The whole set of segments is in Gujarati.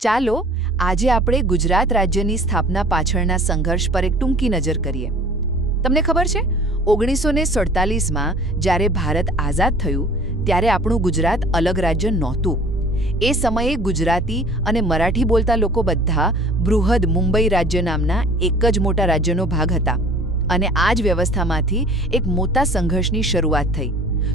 ચાલો, આજે આપણે ગુજરાત રાજ્યની સ્થાપના પાછળના સંઘર્ષ પર એક ટૂંકી નજર કરીએ. તમને ખબર છે ઓગણીસો ને સડતાલીસમાં જ્યારે ભારત આઝાદ થયું, ત્યારે આપણું ગુજરાત અલગ રાજ્ય નહોતું. એ સમયે ગુજરાતી અને મરાઠી બોલતા લોકો બધા બૃહદ મુંબઈ રાજ્ય નામના એક જ મોટા રાજ્યનો ભાગ હતા. અને આ જ વ્યવસ્થામાંથી એક મોટા સંઘર્ષની શરૂઆત થઈ.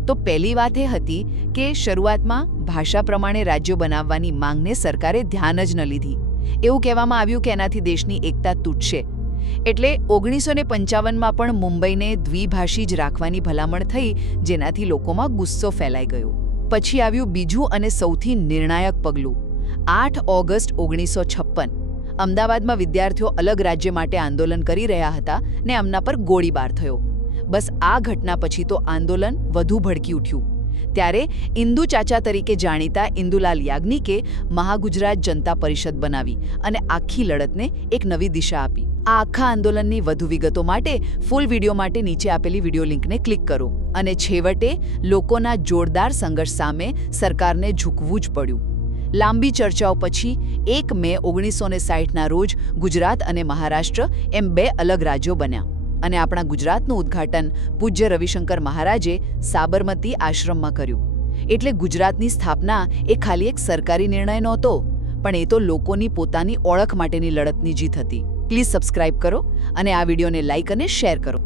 તો પહેલી વાત એ હતી કે શરૂઆતમાં ભાષા પ્રમાણે રાજ્યો બનાવવાની માંગને સરકારે ધ્યાન જ ન લીધી. એવું કહેવામાં આવ્યું કે એનાથી દેશની એકતા તૂટશે. એટલે ઓગણીસો ને પંચાવનમાં પણ મુંબઈને દ્વિભાષી જ રાખવાની ભલામણ થઈ, જેનાથી લોકોમાં ગુસ્સો ફેલાઈ ગયો. પછી આવ્યું બીજું અને સૌથી નિર્ણાયક પગલું. આઠ ઓગસ્ટ ઓગણીસો છપ્પન. અમદાવાદમાં વિદ્યાર્થીઓ અલગ રાજ્ય માટે આંદોલન કરી રહ્યા હતા ને એમના પર ગોળીબાર થયો. બસ આ ઘટના પછી તો આંદોલન વધુ ભડકી ઉઠ્યું. ત્યારે ઇન્દુ ચાચા તરીકે જાણીતા ઇન્દુલાલ યાજ્ઞિકે મહાગુજરાત જનતા પરિષદ બનાવી અને આખી લડતને એક નવી દિશા આપી. આ આખા આંદોલનની વધુ વિગતો માટે ફૂલ વીડિયો માટે નીચે આપેલી વીડિયો લિંકને ક્લિક કરો અને છેવટે લોકોના જોરદાર સંઘર્ષ સામે સરકારને ઝૂકવું જ પડ્યું. લાંબી ચર્ચાઓ પછી એક મે ઓગણીસો ને સાઠના રોજ ગુજરાત અને મહારાષ્ટ્ર એમ બે અલગ રાજ્યો બન્યા. અને આપણા ગુજરાતનું ઉદ્ઘાટન પૂજ્ય રવિશંકર મહારાજે સાબરમતી આશ્રમમાં કર્યું. એટલે ગુજરાતની સ્થાપના એ ખાલી એક સરકારી નિર્ણય નહોતો, પણ એ તો લોકોની પોતાની ઓળખ માટેની લડતની જીત હતી. પ્લીઝ સબસ્ક્રાઇબ કરો અને આ વિડીયોને લાઇક અને શેર કરો.